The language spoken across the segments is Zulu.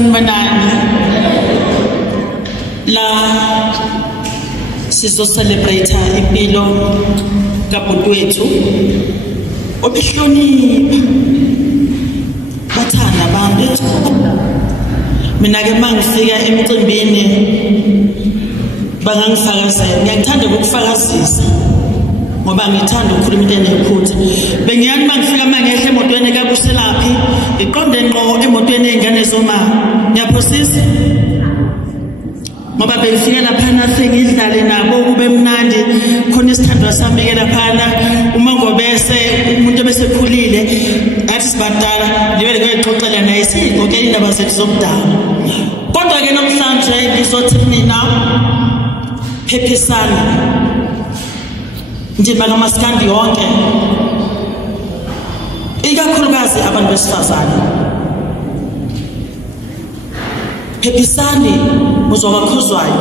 Sanibonani. La sizo celebrate impilo kabhuti wethu obehlonipha bathanda abantu. Mina ke mangifika emcimbini bangangifakazela, ngiyakuthanda ukufakazisa ngoba ngithanda ukukhuluma into enephutha. Bengiyathi mangifika mangehla emotweni kaBuselaphi iqonde ngqo emotweni ezingane zoma ngiyaphosisa ngoba bengifika lapha ngidlale nabo kube mnandi khona isithandwa sami ke lapha uma ngobese umuntu besekhulile athi sibadala libe ngixoxela naye siko ke indaba zethu zomdala. Kodwa ke namhlanje ngizothi mina phephisana nje bangamaskandi yonke ikakhulukazi abantu besifazane. Phephisani uzobakhuzwayo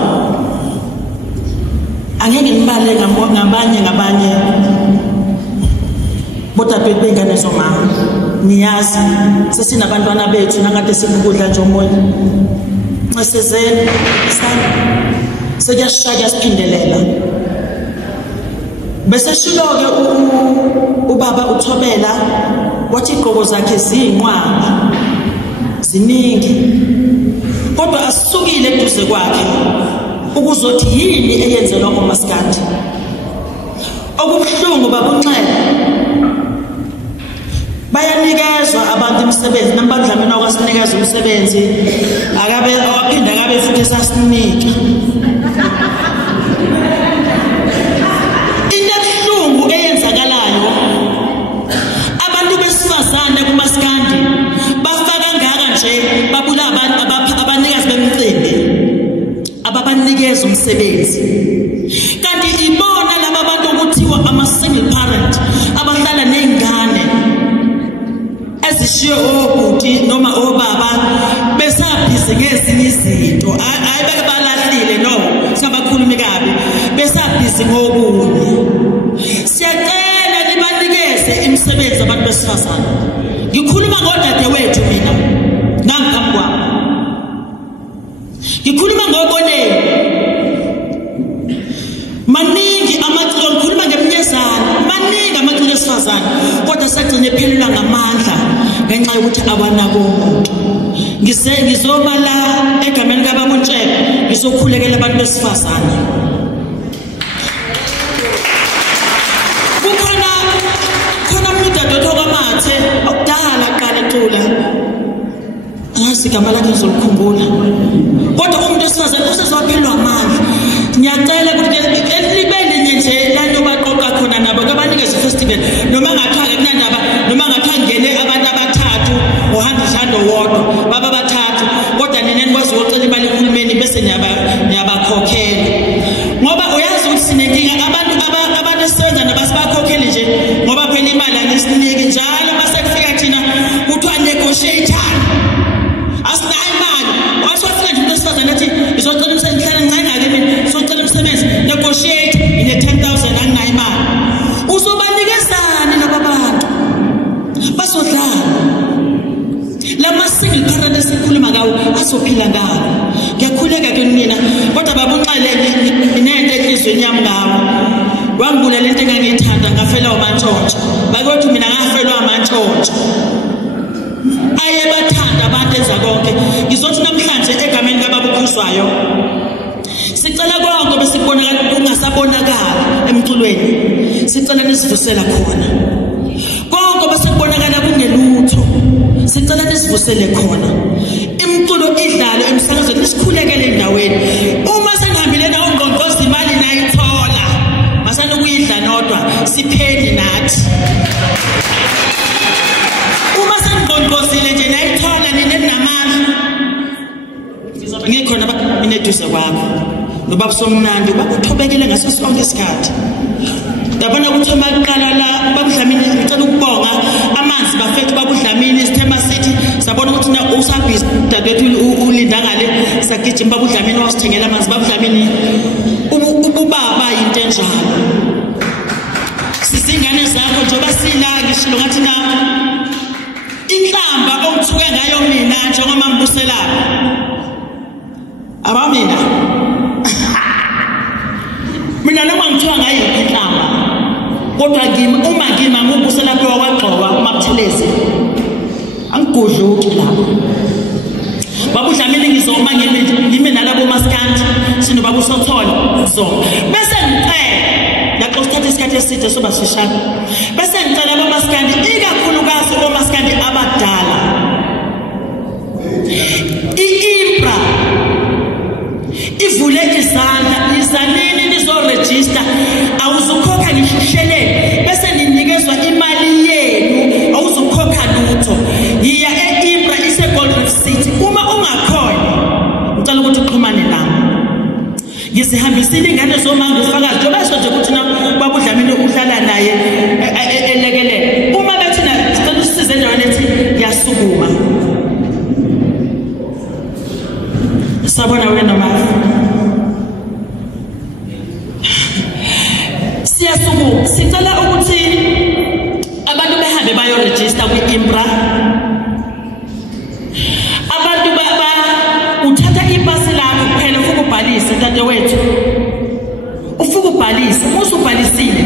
angeke ngibale ngabanye bodwa bengane zomama niyazi sesinabantwana bethu nangade sikudla nje umoya nxesezeni sekuyashaya siphindelela bese shiloke ubaba uThobela wathi igqoko zakhe zinqwaba ziningi kodwa asisukile eduze kwakhe ukuzothi yini eyenzelwa ngomaskandi. Okubuhlungu babunxele bayanikezwa abantu imisebenzi nabadlamini okwasinikeza umsebenzi akabe awaphinda akabe futhi esasinika. Into ebuhlungu eyenzakalayo abantu besifazane kumaskandi bafaka ngaka nje babula abantu abanikazi bemicimbi ababanikeza umsebenzi kanti ibona laba bantu kuthiwa ama single parent abahlala nezingane ezishiye obhuti noma obaba besabhizi ngezinye izinto hayi balahlile no sabakhulumi kabi besabhizi ngokunye. Siyacela libanikeze imisebenzi abantu besifazane. Ngikhuluma ngodade wethu mina nangaphambi kwami, ngikhuluma ngoboneni maningi amaciko, ngikhuluma ngeminyezana maningi amaciko esifazane kodwa sagcina ephelelwa ngamandla ngenxa yokuthi abanako umuntu. Ngizoma la egameni kababa uNtshebe ngizokhulekela abantu besifazane. Khona umuntu adodwa kwamathe okudala qala ecula ngasigama lakhe ngizokukhumbula kodwa umuntu wesifazane usezophelwa amandla. Ngiyacela ukuthi libele nje lanto baqoqa khona nabo kabanikeze festival noma ngathiwa kunandaba noma ngathiwa ngene abantu abathathu ohamba njalo wodwa baba bathathu kodwa nina nikwazi ukucela imali kuhulumeni bese niyabakhokhela ngoba uyazi ukuthi sinenkinga abantu abasebenza nabasibakhokheli nje ngoba phela imali anisiniki njalo base kufika thina kuthiwa negotiate asinayo imali wasifika nje besifazane athi izocela umsebenzi ncane ngake mina izocela umsebenzi negotiate ine 10,000 anginayo imali. Uzobanikezana laba bantu basodlala lama single parent esikhuluma ngawo asophila ngawo. Ngiyakhuleka ke mina kodwa babunxele inento enhlizweni yami ngawo wangibula lento engangiyithanda ngafela umantshontsho bakwethu mina ngafelwa amantshontsho aye bathanda abantu enza konke. Ngizothi namhlanje egameni kababukhuzwayo sicela konke besikubonakala kungasabonakala emculweni sicela nisivusela khona konke besikubonakala kungelutho sicela nisivusele khona imculo idlalo emsakazweni nisikhulekele endaweni. Uma sengihambile nawo ngqongqozi imali nayithola masana ukuyidla nodwa sipheni nathi. Uma sengqongqozile nje nayithola ninamandla ngikhona mina eduze kwakho nobaba somnandi bakuthobekele ngaso sonke isikhathi. Yabona ukuthi maqala la babudlamini ngicela ukubonga amanzi bafethu babudlamini isithema sithi sabona ukuthi na usabhizi dadethu ulinda ngale sagijima babudlamini wasithengela amanzi babudlamini ubaba into enjalo. Sizingane zakho njengoba sila ngishilo ngathi na inhlamba ongithuke ngayo mina njengoba Mbuselayo abamina mina noma ngithiwa ngayiphi inhlamba kodwa uma ngima ngubuse lapho waqoqa uMabuthelezi angigudluki lapho babudlamini ngizoma ngime nalabo maskandi sino babusothona so bese ngicela lapho isikhathi eside soba sishaka bese ngicela abo maskandi ikakhulukazi abo maskandi abadala iIMPRA ivule izanini nizoregister awuzukhokha ngishushele bese ninikezwa imali yenu awuzukhokha lutho yiya eIMPRA iseGold Reef City uma ungakhona ngicela ukuthi uxhumane nami ngisihambisile ingane zomanga ufakazi njengoba nje ukuthi babudlamini uhlala naye elekelele uma bethina sicela usize endaweni ethi yasukuma sabona wena mama siyasuku sicela ukuthi abantu behambe bayo register kwiIMPRA abantu uthatha ipasi lakho kuphela ufike ubhalise dadewethu ufike ubhalise usubhalisile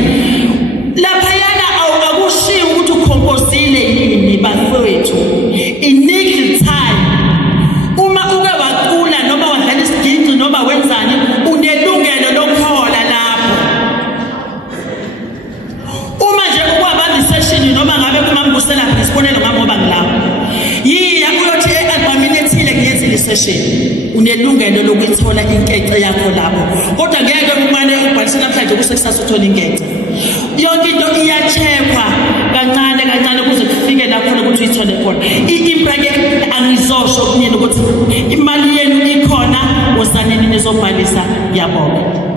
lapha yana akushiya ukuthi ukhompozile yini bafowethu inikile time uma uke waqula noma wadlala isigidi noma wenzani unelungelo lokhola lapho uma nje ukwabamba isession noma ngabe kumambusela isibonelo ngoba ngilapho yiya uyothi ealbumini ethile ngiyenzile isession unelungelo lokuthola inkece yakho lapho kodwa ngeke umane ubhalise namhlanje kusekusasa uthola inkece yonke into iyachekwa kancane ukuze kufike lapho ukuthi uyithole khona iIMPRA ke angizosho kunini ukuthi imali yenu ikhona wosaneni nizobhalisa yabonga